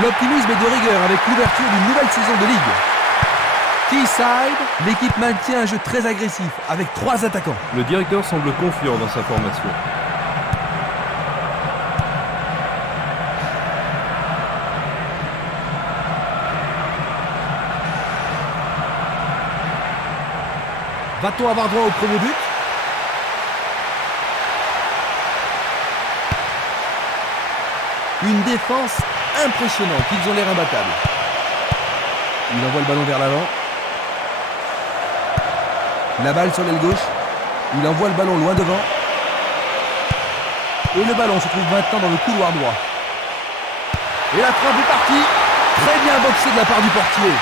L'optimisme est de rigueur avec l'ouverture d'une nouvelle saison de Ligue. Teesside, l'équipe maintient un jeu très agressif avec 3 attaquants. Le directeur semble confiant dans sa formation. Va-t-on avoir droit au premier but? Une défense impressionnante, ils ont l'air imbattables. Il envoie le ballon vers l'avant. La balle sur l'aile gauche. Il envoie le ballon loin devant. Et le ballon se trouve maintenant dans le couloir droit. Et la frappe est partie. Très bien boxé de la part du portier.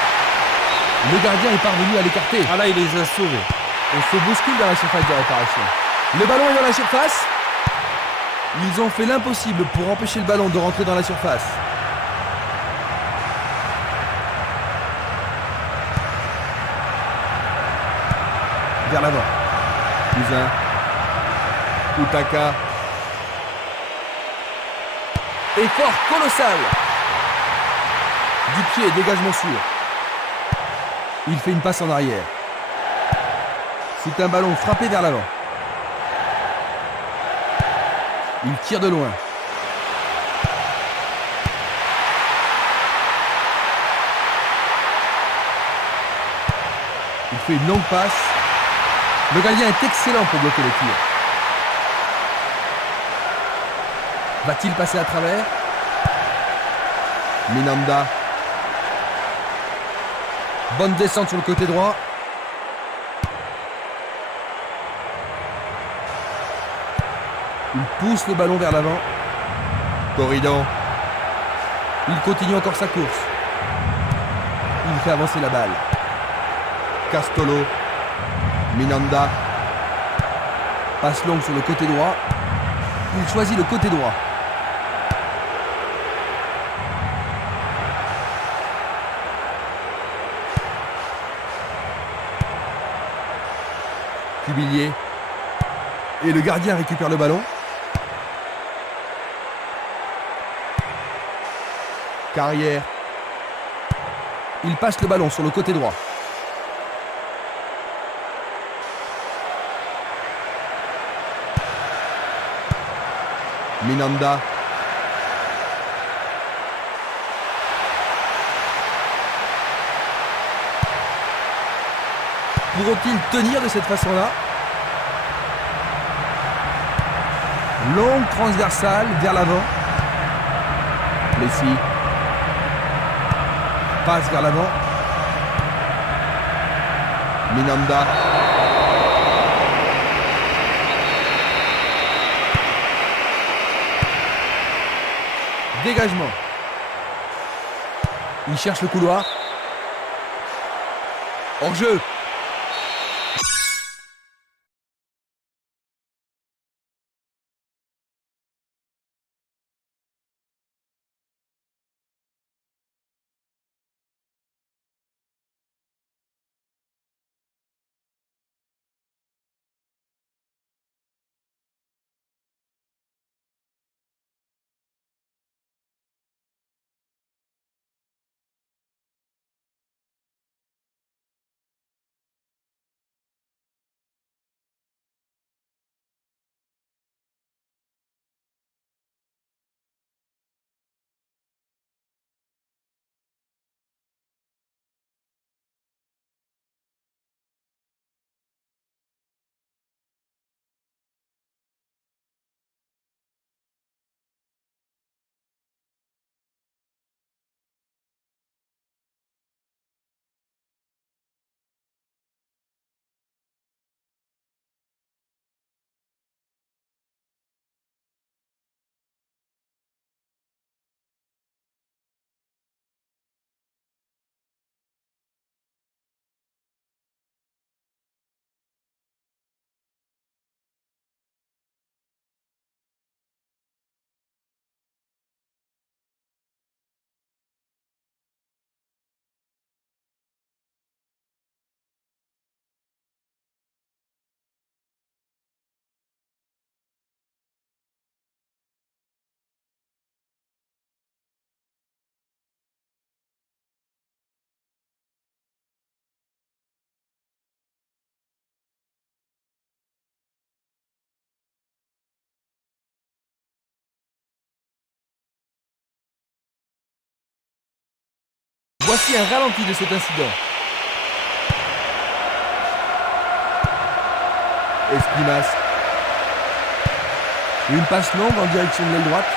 Le gardien est parvenu à l'écarter. Ah là, il les a sauvés. On se bouscule dans la surface de réparation. Le ballon est dans la surface. Ils ont fait l'impossible pour empêcher le ballon de rentrer dans la surface. Vers l'avant. Cousin. Utaka. Effort colossal. Du pied, dégagement sûr. Il fait une passe en arrière. C'est un ballon frappé vers l'avant. Il tire de loin. Il fait une longue passe. Le gardien est excellent pour bloquer les tirs. Va-t-il passer à travers? Minanda. Bonne descente sur le côté droit. Il pousse le ballon vers l'avant. Corridon. Il continue encore sa course. Il fait avancer la balle. Castolo. Minanda. Passe longue sur le côté droit. Il choisit le côté droit. Cubillier. Et le gardien récupère le ballon. Carrière. Il passe le ballon sur le côté droit. Minanda. Pourront-ils tenir de cette façon-là? Longue transversale vers l'avant. Plessis. Passe vers l'avant. Minanda. Dégagement. Il cherche le couloir. Hors jeu. Voici un ralenti de cet incident. Esprimas. Une passe longue en direction de l'aile droite.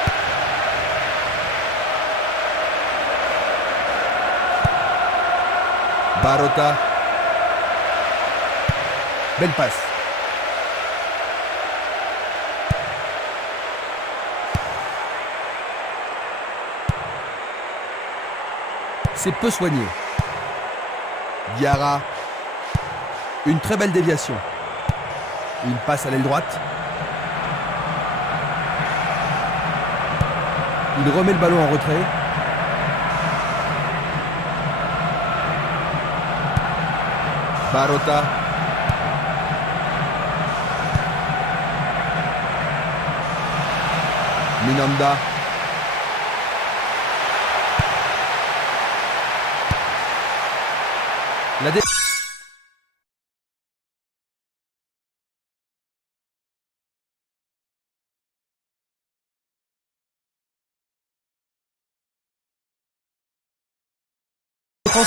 Barota. Belle passe. C'est peu soigné. Diarra. Une très belle déviation. Une passe à l'aile droite. Il remet le ballon en retrait. Barota. Minanda. La défense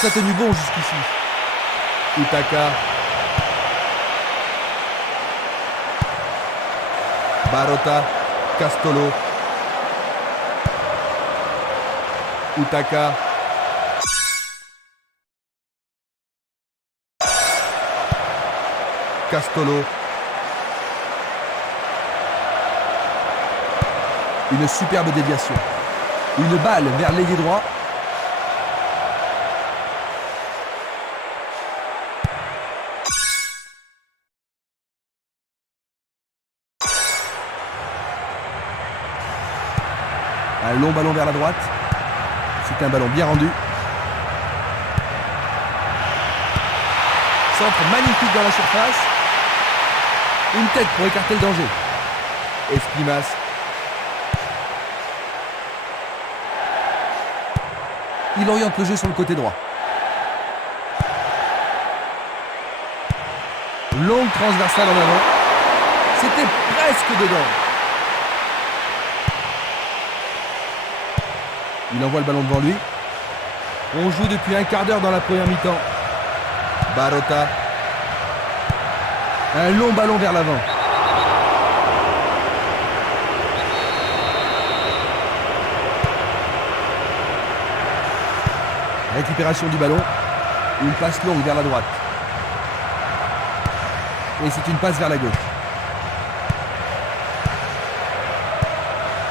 a tenu bon jusqu'ici. Utaka. Barota. Castolo. Utaka. Castolo. Une superbe déviation. Une balle vers l'ailier droit. Un long ballon vers la droite. C'est un ballon bien rendu. Centre magnifique dans la surface. Une tête pour écarter le danger. Esprimas. Il oriente le jeu sur le côté droit. Longue transversale en avant. C'était presque dedans. Il envoie le ballon devant lui. On joue depuis un quart d'heure dans la première mi-temps. Barota. Un long ballon vers l'avant. Récupération du ballon. Une passe longue vers la droite. Et c'est une passe vers la gauche.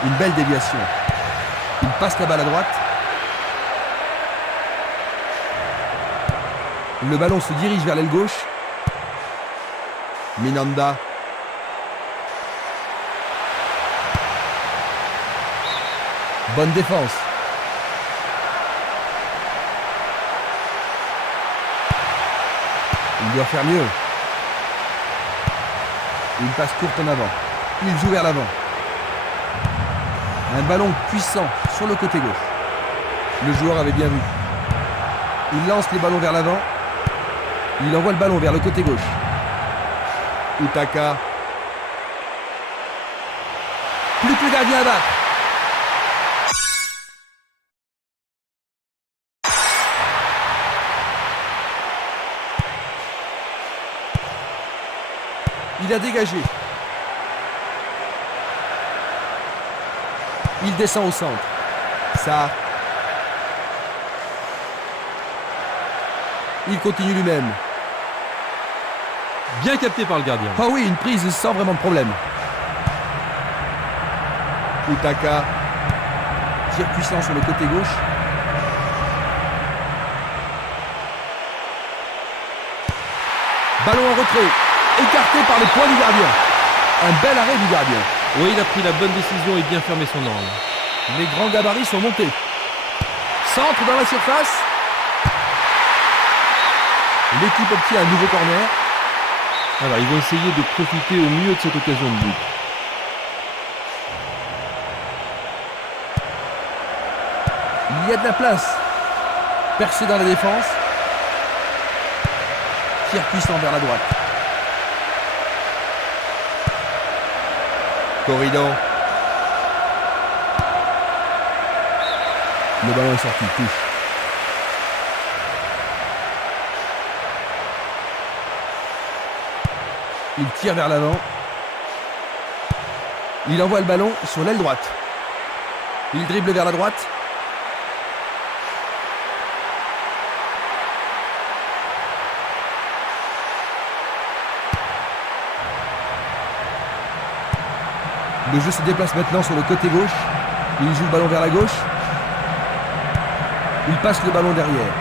Une belle déviation. Il passe la balle à droite. Le ballon se dirige vers l'aile gauche. Minanda. Bonne défense. Il doit faire mieux. Une passe courte en avant. Il joue vers l'avant. Un ballon puissant sur le côté gauche. Le joueur avait bien vu. Il lance les ballons vers l'avant. Il envoie le ballon vers le côté gauche. Utaka. Plus que le gardien à battre. Il a dégagé. Il descend au centre. Ça. Il continue lui-même. Bien capté par le gardien. Ah oui, une prise sans vraiment de problème. Utaka. Tir puissant sur le côté gauche. Ballon en retrait. Écarté par les poings du gardien. Un bel arrêt du gardien. Oui, il a pris la bonne décision et bien fermé son angle. Les grands gabarits sont montés. Centre dans la surface. L'équipe obtient un nouveau corner. Alors, ils vont essayer de profiter au mieux de cette occasion de but. Il y a de la place. Percé dans la défense. Tir puissant vers la droite. Corridon. Le ballon est sorti, touche. Il tire vers l'avant. Il envoie le ballon sur l'aile droite. Il dribble vers la droite. Le jeu se déplace maintenant sur le côté gauche. Il joue le ballon vers la gauche. Il passe le ballon derrière.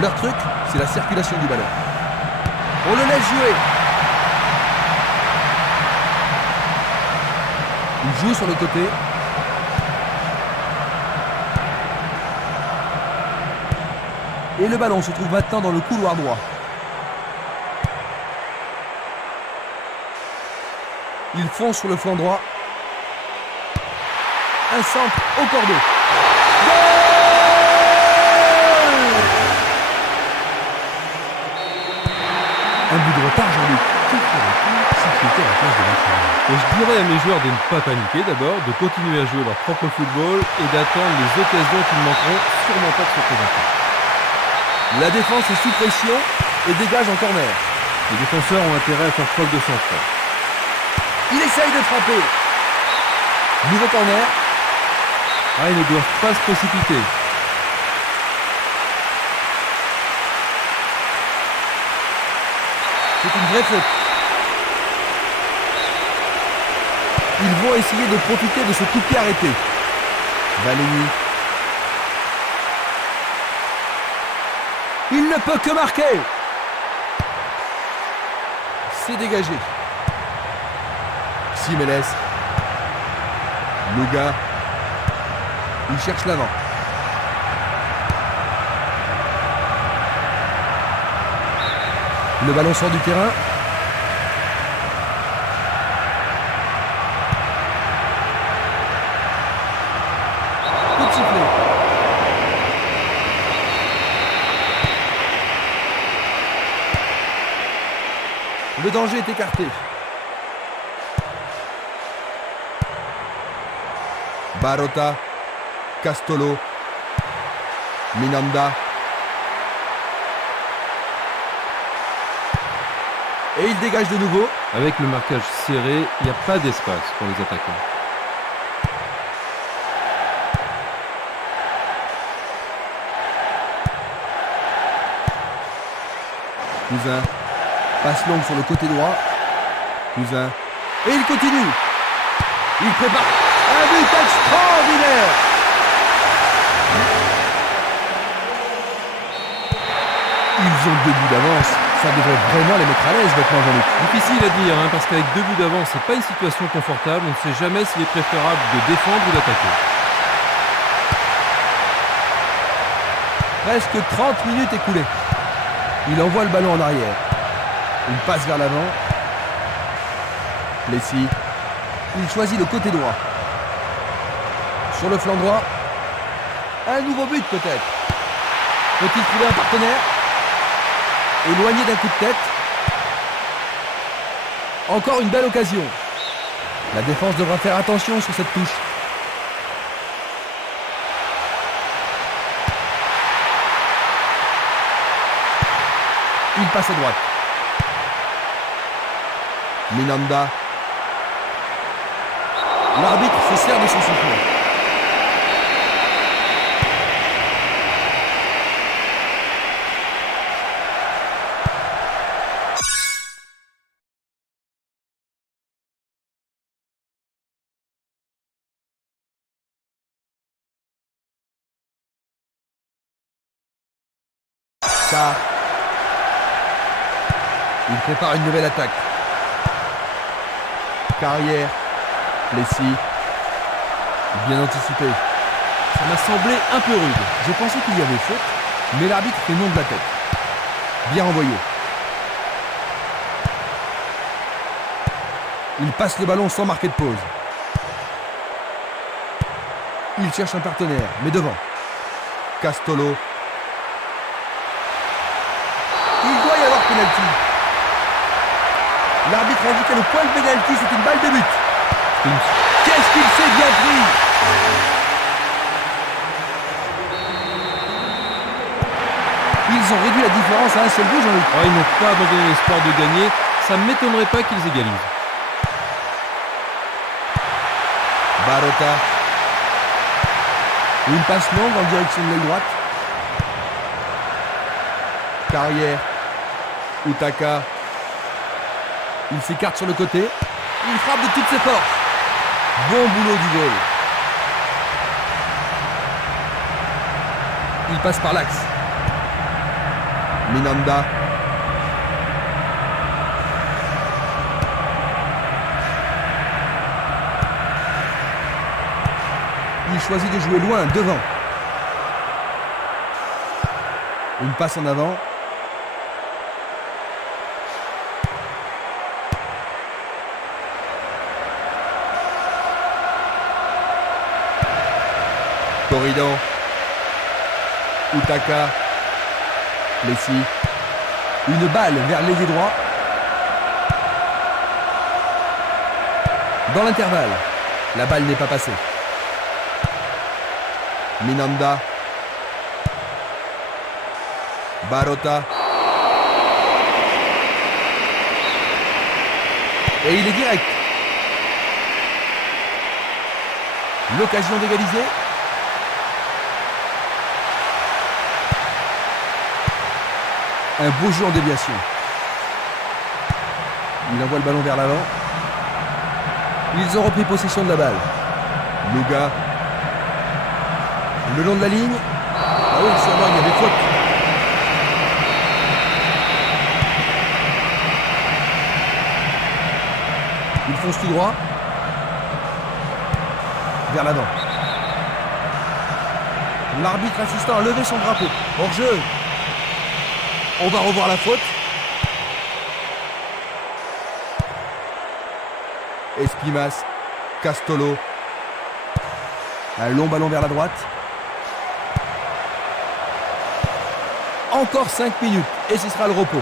Leur truc, c'est la circulation du ballon. On le laisse jouer. Il joue sur le côté. Et le ballon se trouve maintenant dans le couloir droit. Il fonce sur le flanc droit. Un centre au cordeau. Goal! Un but de retard, Jean-Luc. Que ferais-tu si tu étais à la place de l'entraîneur? Et je dirais à mes joueurs de ne pas paniquer d'abord, de continuer à jouer leur propre football et d'attendre les occasions qui ne manqueront sûrement pas de se présenter. La défense est sous pression et dégage en corner. Les défenseurs ont intérêt à faire preuve de sang-froid. Il essaye de frapper. Nouveau corner. Ah, ils ne doivent pas se précipiter. C'est une vraie faute. Ils vont essayer de profiter de ce coup de pied arrêté. Balény. Il ne peut que marquer. C'est dégagé. Simeles. Luga. Il cherche l'avant. Le ballon sort du terrain. Coup de sifflet. Le danger est écarté. Barota, Castolo, Minanda. Et il dégage de nouveau. Avec le marquage serré, il n'y a pas d'espace pour les attaquants. Cousin. Passe longue sur le côté droit. Cousin. Et il continue. Il prépare un but extraordinaire. Ils ont 2 buts d'avance. Ça devrait vraiment les mettre à l'aise maintenant, Jean-Luc. Difficile à dire, parce qu'avec 2 buts d'avance, c'est pas une situation confortable. On ne sait jamais s'il est préférable de défendre ou d'attaquer. Presque 30 minutes écoulées. Il envoie le ballon en arrière. Il passe vers l'avant. Plessis. Il choisit le côté droit. Sur le flanc droit. Un nouveau but peut-être. Peut-il trouver un partenaire? Éloigné d'un coup de tête. Encore une belle occasion. La défense devra faire attention sur cette touche. Il passe à droite. Minanda. L'arbitre se sert de son sifflet. Ça. Il prépare une nouvelle attaque. Carrière. Plessis. Bien anticipé. Ça m'a semblé un peu rude. Je pensais qu'il y avait faute, mais l'arbitre fait non de la tête. Bien renvoyé. Il passe le ballon sans marquer de pause. Il cherche un partenaire, mais devant. Castolo. Il doit y avoir pénalty. L'arbitre a indiqué le point de pénalty, c'est une balle de but. Qu'est-ce qu'il s'est bien pris! Ils ont réduit la différence à un seul but, Jean-Luc. Oh, ils n'ont pas abandonné l'espoir de gagner. Ça ne m'étonnerait pas qu'ils égalisent. Barota. Une passe longue en direction de l'aile droite. Carrière. Utaka. Il s'écarte sur le côté. Il frappe de toutes ses forces. Bon boulot du goal. Il passe par l'axe. Minanda. Il choisit de jouer loin, devant. Une passe en avant. Corridon. Utaka. Messi. Une balle vers l'ailier droit. Dans l'intervalle, la balle n'est pas passée. Minanda. Barota. Et il est direct. L'occasion d'égaliser. Un beau jeu en déviation. Il envoie le ballon vers l'avant. Ils ont repris possession de la balle. Luga. Le long de la ligne. Ah oui, sûrement, il y avait faute. Il fonce tout droit. Vers l'avant. L'arbitre assistant a levé son drapeau. Hors jeu. On va revoir la faute. Espimas. Castolo. Un long ballon vers la droite. Encore 5 minutes et ce sera le repos.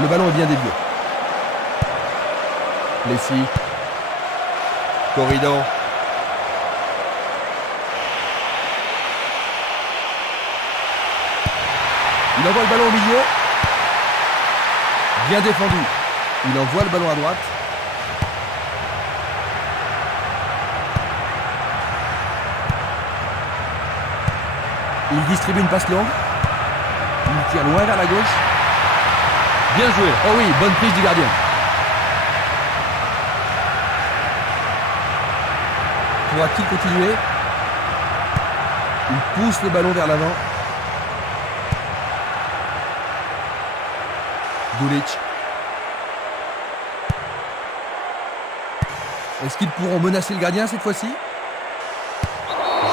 Le ballon est bien dévié. Messi. Corridon. Il envoie le ballon au milieu. Bien défendu. Il envoie le ballon à droite. Il distribue une passe longue. Il tire loin vers la gauche. Bien joué. Oh oui, bonne prise du gardien. Pourra-t-il continuer? Il pousse le ballon vers l'avant. Dulic. Est-ce qu'ils pourront menacer le gardien cette fois-ci?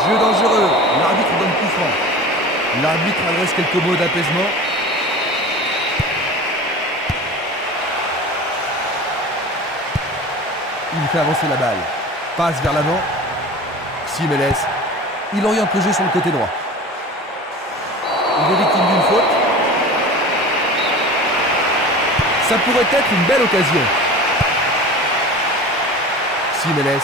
Jeu dangereux. L'arbitre donne coup franc. L'arbitre adresse quelques mots d'apaisement. Il fait avancer la balle. Passe vers l'avant. Simeles. Il oriente le jeu sur le côté droit. Il est victime d'une faute. Ça pourrait être une belle occasion. Simeles.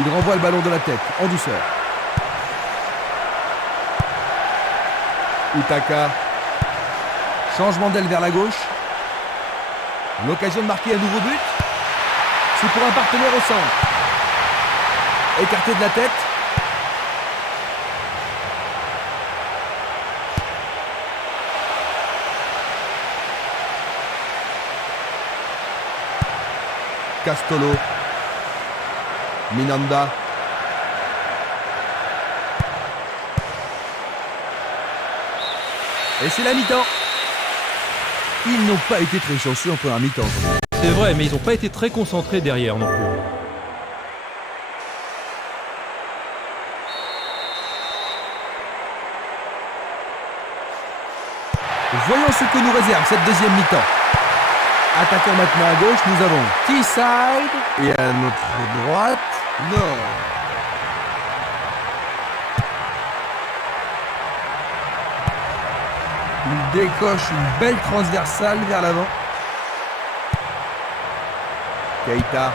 Il renvoie le ballon de la tête, en douceur. Utaka. Changement d'aile vers la gauche. L'occasion de marquer un nouveau but. C'est pour un partenaire au centre. Écarté de la tête. Castolo. Minanda. Et c'est la mi-temps. Ils n'ont pas été très chanceux en première mi-temps. C'est vrai, mais ils n'ont pas été très concentrés derrière non plus. Voyons ce que nous réserve cette deuxième mi-temps. Attaquant maintenant à gauche, nous avons T-side et à notre droite, Nord. Il décoche une belle transversale vers l'avant. Keita.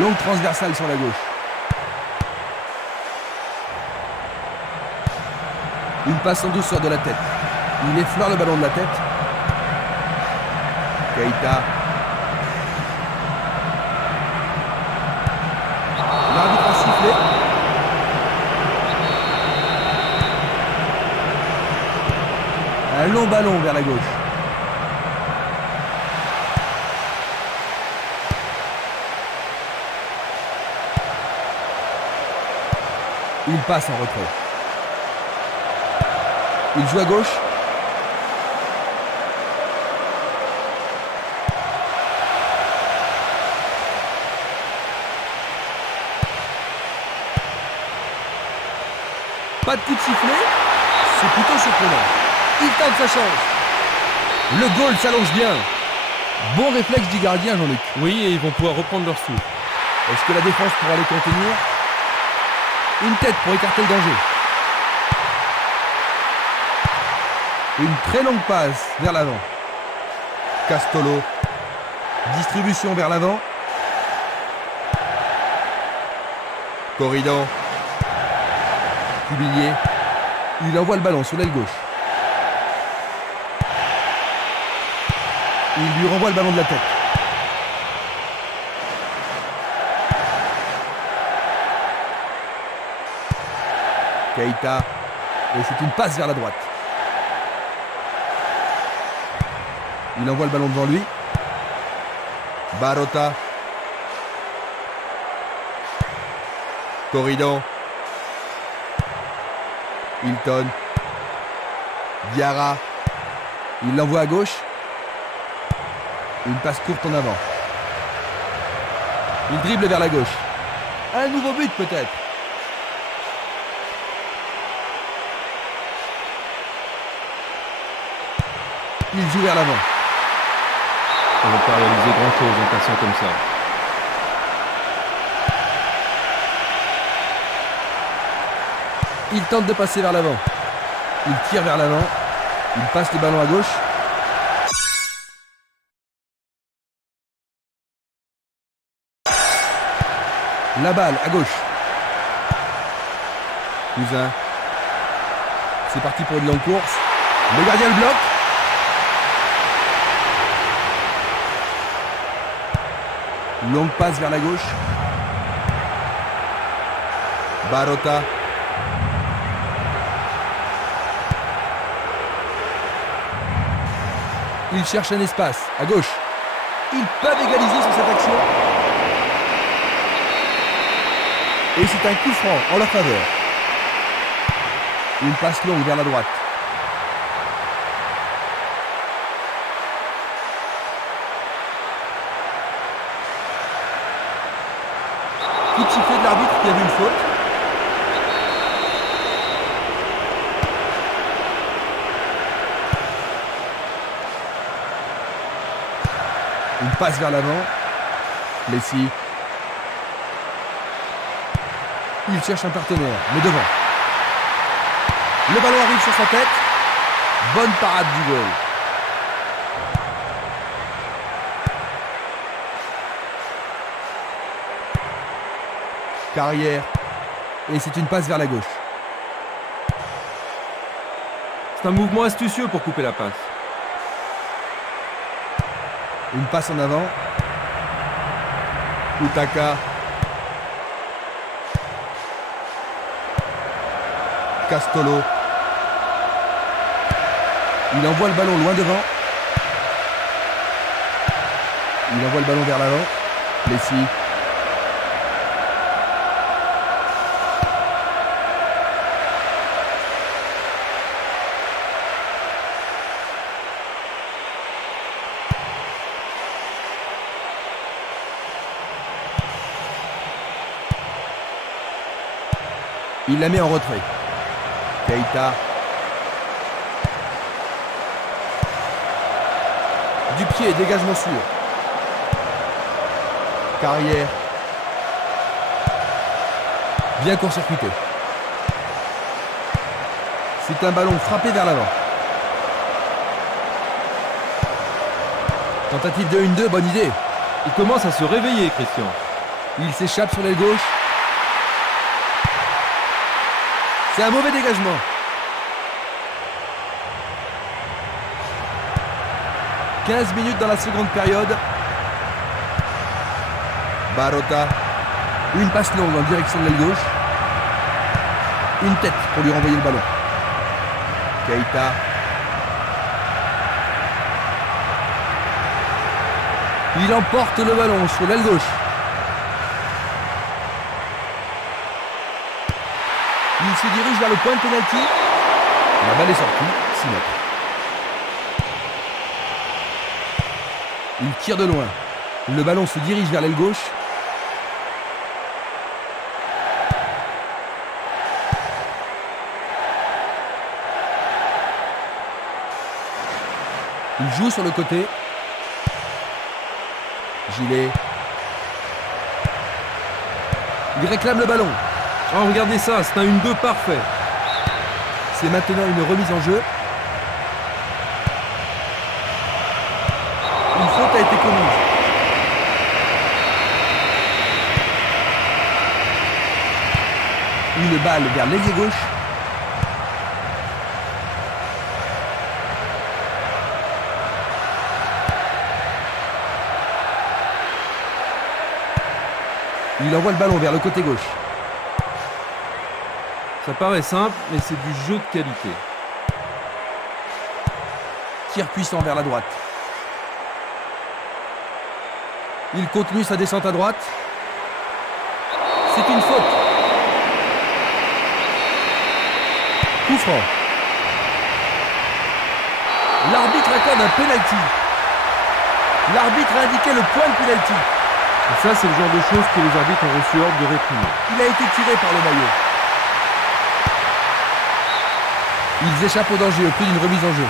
Longue transversale sur la gauche. Une passe en douceur de la tête. Il effleure le ballon de la tête. Keita. L'arbitre a sifflé. Un long ballon vers la gauche. Il passe en retrait. Il joue à gauche. Pas de coup de sifflet. C'est plutôt surprenant. Il tente sa chance. Le goal s'allonge bien. Bon réflexe du gardien, Jean-Luc. Oui, et ils vont pouvoir reprendre leur souffle. Est-ce que la défense pourra les contenir? Une tête pour écarter le danger. Une très longue passe vers l'avant. Castolo. Distribution vers l'avant. Corridon. Cubillier. Il envoie le ballon sur l'aile gauche. Il lui renvoie le ballon de la tête. Keita. Et c'est une passe vers la droite. Il envoie le ballon devant lui. Barota. Corridon. Hilton. Diarra. Il l'envoie à gauche. Une passe courte en avant. Il dribble vers la gauche. Un nouveau but peut-être. Il joue vers l'avant. On ne va pas réaliser grand-chose en passant comme ça. Il tente de passer vers l'avant. Il tire vers l'avant. Il passe le ballon à gauche. La balle à gauche. Cousin. C'est parti pour une longue course. Le gardien le bloque. Longue passe vers la gauche. Barota. Il cherche un espace, à gauche. Ils peuvent égaliser sur cette action. Et c'est un coup franc en leur faveur. Une passe longue vers la droite. Coup de sifflet de l'arbitre qui a vu une faute. Une passe vers l'avant. Messi. Il cherche un partenaire, mais devant. Le ballon arrive sur sa tête. Bonne parade du goal. Carrière. Et c'est une passe vers la gauche. C'est un mouvement astucieux pour couper la passe. Une passe en avant. Utaka. Castolo. Il envoie le ballon loin devant. Il envoie le ballon vers l'avant. Messi. Il la met en retrait. Keita. Du pied, dégagement sûr. Carrière. Bien court-circuité. C'est un ballon frappé vers l'avant. Tentative de 1-2, bonne idée. Il commence à se réveiller, Christian. Il s'échappe sur l'aile gauche. C'est un mauvais dégagement. « 15 minutes dans la seconde période. Barota. Une passe longue en direction de l'aile gauche. Une tête pour lui renvoyer le ballon. Keita. Il emporte le ballon sur l'aile gauche. Il se dirige vers le point de pénalty. La balle est sortie, 6 mètres. Il tire de loin. Le ballon se dirige vers l'aile gauche. Il joue sur le côté. Gilet. Il réclame le ballon. Oh, regardez ça, c'est un 1-2 parfait. C'est maintenant une remise en jeu. Une faute a été commise. Une balle vers l'ailier gauche. Il envoie le ballon vers le côté gauche. Ça paraît simple, mais c'est du jeu de qualité. Tir puissant vers la droite. Il continue sa descente à droite. C'est une faute. Coup franc. L'arbitre accorde un penalty. L'arbitre a indiqué le point de penalty. Et ça, c'est le genre de choses que les arbitres ont reçu ordre de réprimer. Il a été tiré par le maillot. Ils échappent au danger au prix d'une remise en jeu.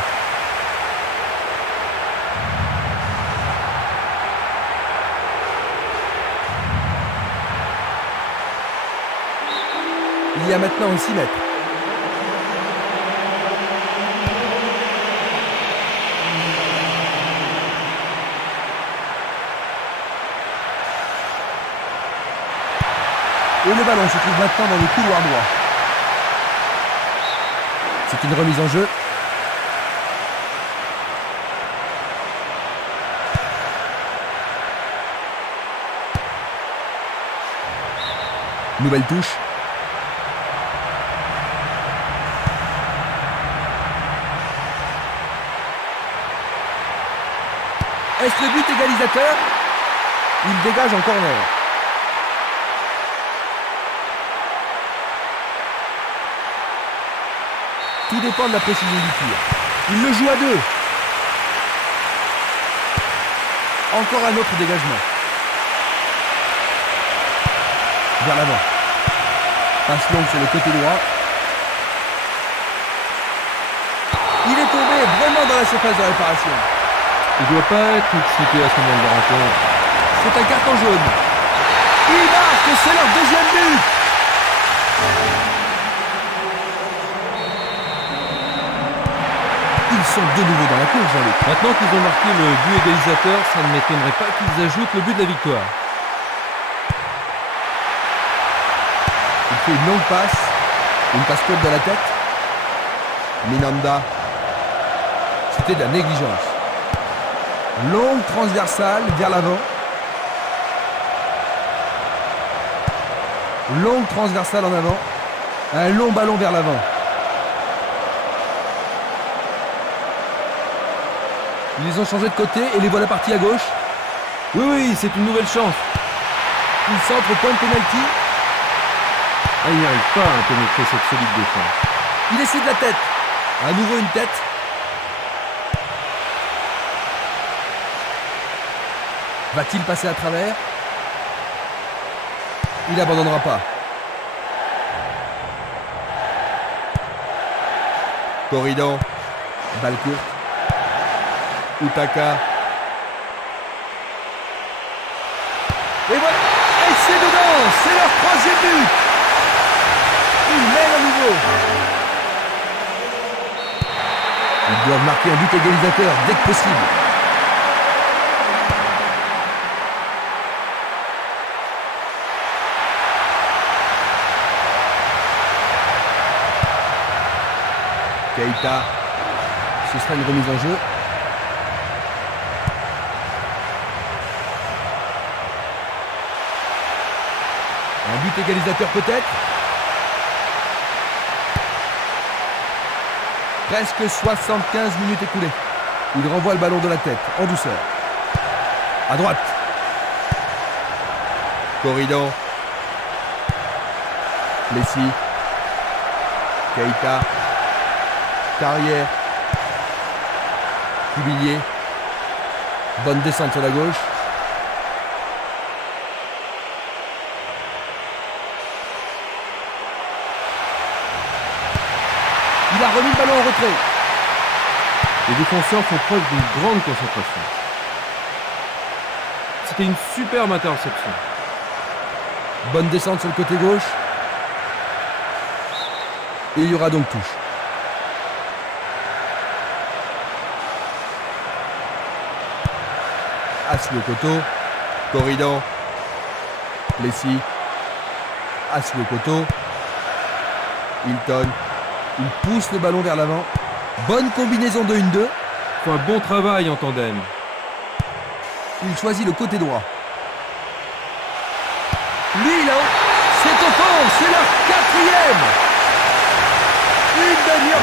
Il y a maintenant 6 mètres. Et le ballon se trouve maintenant dans le couloir droit. C'est une remise en jeu. Nouvelle touche. Est-ce le but égalisateur? Il dégage en corner. Tout dépend de la précision du tir. Il le joue à 2. Encore un autre dégagement. Vers l'avant. Passe longue sur le côté droit. Il est tombé vraiment dans la surface de réparation. Il ne doit pas être excité à ce moment de la rencontre. C'est un carton jaune. Il marque, c'est leur deuxième but. Ils sont de nouveau dans la course, Jean-Luc. Maintenant qu'ils ont marqué le but égalisateur, ça ne m'étonnerait pas qu'ils ajoutent le but de la victoire. Il fait une longue passe. Une passe courte dans la tête. Minanda. C'était de la négligence. Longue transversale vers l'avant. Longue transversale en avant. Un long ballon vers l'avant. Ils ont changé de côté et les voilà partis à gauche. Oui, c'est une nouvelle chance. Ils centrent au point de pénalty. Ah, il n'arrive pas à pénétrer cette solide défense. Il essaie de la tête. À nouveau une tête. Va-t-il passer à travers? Il n'abandonnera pas. Corridon. Balle courte. Utaka. Et voilà. Et c'est dedans. C'est leur troisième but. Il mène à nouveau. Ils doivent marquer un but égalisateur dès que possible. Keita. Ce sera une remise en jeu. Un but égalisateur peut-être. Presque 75 minutes écoulées. Il renvoie le ballon de la tête, en douceur. À droite. Corridon. Messi. Keita. Carrière. Cubillier. Bonne descente sur la gauche. Il a remis le ballon en retrait. Les défenseurs font preuve d'une grande concentration. C'était une superbe interception. Bonne descente sur le côté gauche. Et il y aura donc touche. Assis au coteau. Corridon. Messi. Assis au coteau. Hilton. Il pousse le ballon vers l'avant. Bonne combinaison de 1-2. Faut un bon travail en tandem. Il choisit le côté droit. Lui là, c'est au fond, c'est leur 4e. Une demi-heure.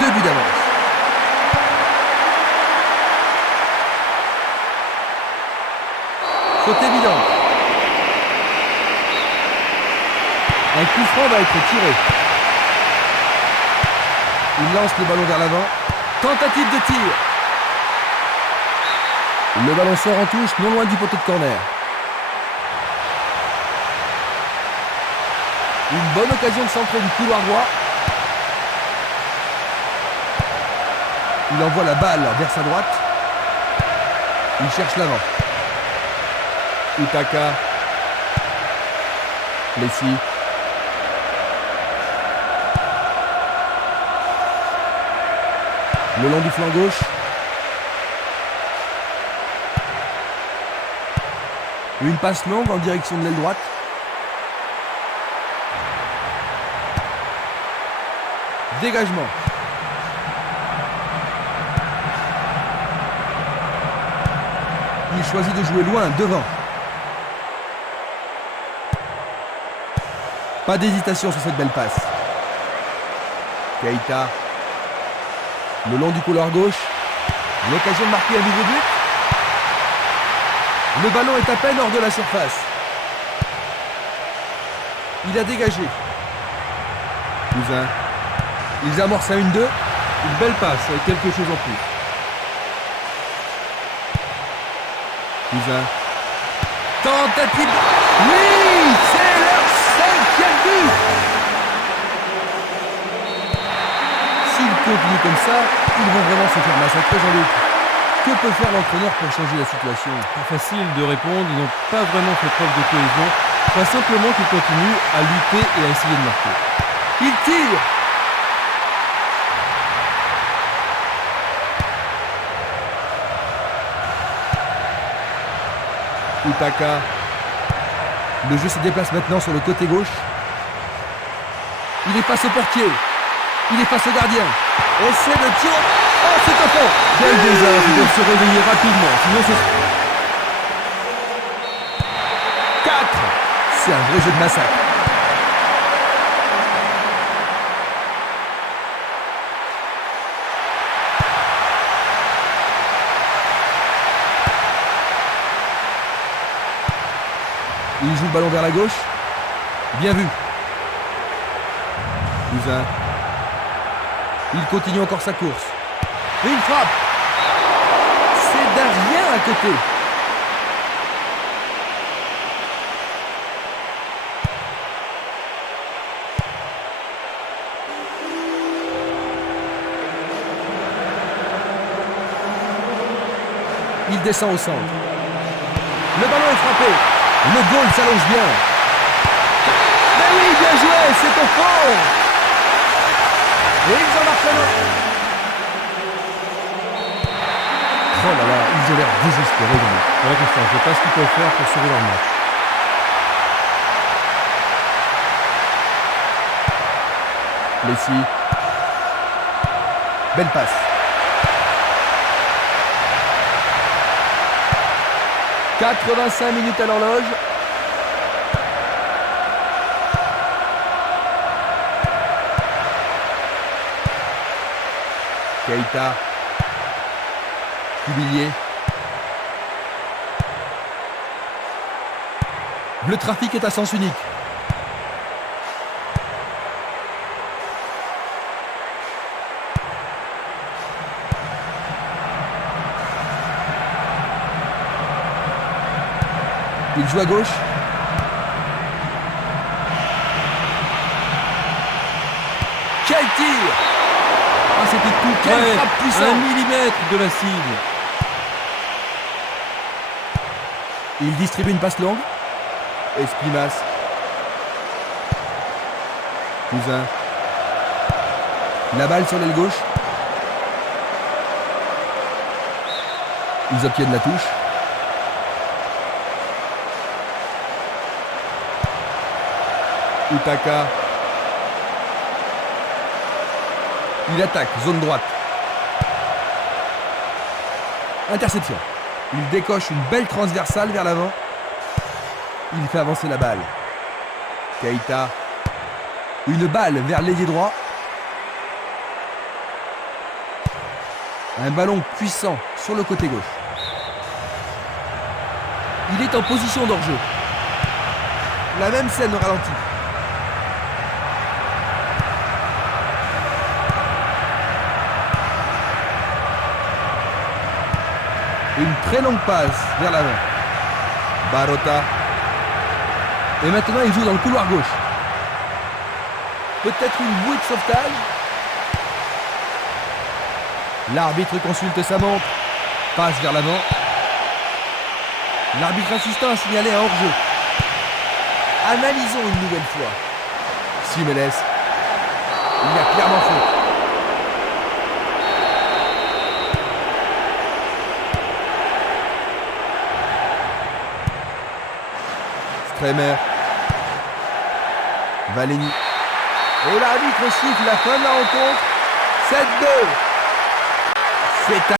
2 buts d'avance. Faute évidente. Un coup franc va être tiré. Il lance le ballon vers l'avant. Tentative de tir. Le ballon sort en touche, non loin du poteau de corner. Une bonne occasion de centrer du couloir droit. Il envoie la balle vers sa droite. Il cherche l'avant. Utaka. Messi. Le long du flanc gauche. Une passe longue en direction de l'aile droite. Dégagement. Il choisit de jouer loin, devant. Pas d'hésitation sur cette belle passe. Keita. Le long du couloir gauche. L'occasion de marquer un nouveau but. Le ballon est à peine hors de la surface. Il a dégagé. Cousin. Ils amorcent à 1-2. Une belle passe avec quelque chose en plus. Cousin. Tentative. Oui, c'est leur 5e but. S'ils continuent comme ça, ils vont vraiment se faire massacrer, Jean-Luc. Que peut faire l'entraîneur pour changer la situation? Pas facile de répondre, ils n'ont pas vraiment fait preuve de cohésion. Pas simplement qu'ils continuent à lutter et à essayer de marquer. Il tire. Utaka. Le jeu se déplace maintenant sur le côté gauche. Il est face au portier. Il est face au gardien. Essaie de tirer. Oh, c'est au fond. Quel désastre, ils doivent se réveiller rapidement. Sinon c'est... 4. C'est un vrai jeu de massacre. Il joue le ballon vers la gauche. Bien vu. Cousin. Il continue encore sa course. Et il frappe. C'est d'un rien à côté. Il descend au centre. Le ballon est frappé. Le goal s'allonge bien. Mais oui, bien joué, c'est au fond. Et ils en marquent un autre. Oh là là, ils ont l'air désespérés. Ouais, Christian, je sais pas ce qu'ils peuvent faire pour sauver leur match. Messi. Belle passe. « 85 minutes à l'horloge. Keita. Cubillier. Le trafic est à sens unique. Il joue à gauche. Quel tir! Ah, c'était tout. Quelle frappe puissante! 1 millimètre de la cible. Il distribue une passe longue. Esprimas. Cousin. La balle sur l'aile gauche. Ils obtiennent la touche. Utaka. Il attaque, zone droite. Interception. Il décoche une belle transversale vers l'avant. Il fait avancer la balle. Keita. Une balle vers l'ailier droit. Un ballon puissant sur le côté gauche. Il est en position d'hors-jeu. La même scène au ralenti. Une très longue passe vers l'avant. Barota. Et maintenant il joue dans le couloir gauche. Peut-être une bouée de sauvetage. L'arbitre consulte sa montre. Passe vers l'avant. L'arbitre assistant a signalé un hors-jeu. Analysons une nouvelle fois. Simeles. Il y a clairement faute. Kremer. Valeni. Et l'arbitre siffle la fin de la rencontre. 7-2. C'est